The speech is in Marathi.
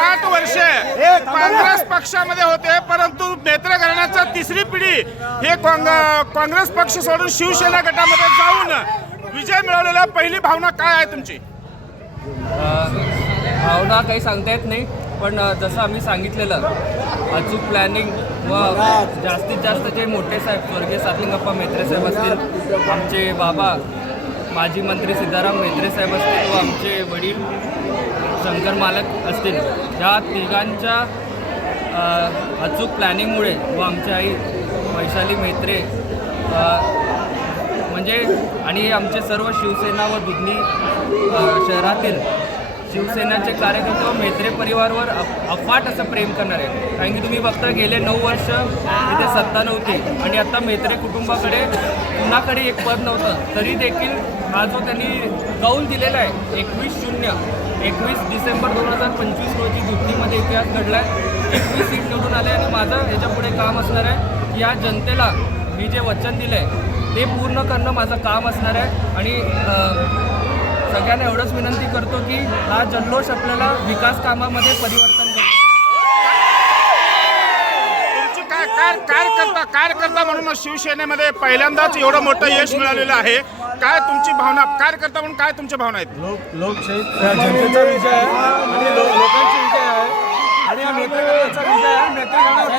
60 वर्षे काँग्रेस पक्षामध्ये होते, परंतु नेत्र घराण्याचा तिसरी पिढी हे काँग्रेस पक्ष सोडून शिवसेना गटामध्ये जाऊन विजय मिळवलेला पहिली भावना काय आहे तुमची? भावना काही सांगता येत नाही, पण जसं आम्ही सांगितलेलं अचूक प्लॅनिंग व जास्तीत जास्त जे मोठे साहेब स्वर्गीय सातलिंगप्पा म्हेत्रे साहेब असतील, आमचे बाबा माजी मंत्री सिद्धाराम म्हेत्रे साहेब असतील व आमचे वडील शंकर मालक असतील, या तिघांच्या अचूक प्लॅनिंगमुळे व आमची आई वैशाली म्हेत्रे म्हणजे आणि आमचे सर्व शिवसेना व दुधनी शहरातील शिवसेनेचे कार्यकर्ते व म्हेत्रे परिवारावर अफाट असं प्रेम करणार आहे. कारण की तुम्ही बघता गेले 9 वर्ष इथे सत्ता नव्हती आणि आता म्हेत्रे कुटुंबाकडे कुणाकडे एक पद नव्हतं, तरी देखील हा जो त्यांनी कौल दिलेला आहे 21 डिसेंबर 2025 रोजी दुधनीमध्ये इतिहास घडला आहे. 21 सीट निवडून आले आणि माझं ह्याच्यापुढे काम असणार आहे की या जनतेला मी जे वचन दिलं आहे ते पूर्ण करणं माझं काम असणार आहे. आणि सगळ्यांना एवढंच विनंती करतो की हा जल्लोष आपल्याला विकास कामामध्ये परिवर्तन करतो. तुमची कार्यकर्ता म्हणून शिवसेनेमध्ये पहिल्यांदाच एवढं मोठं यश मिळालेलं आहे. काय तुमची भावना, कार्यकर्ता म्हणून काय तुमच्या भावना आहेत? लोकशाही जनतेचा विजय आहे आणि लोकांचा विजय आहे आणि हा नेतृत्वाचा विजय आहे.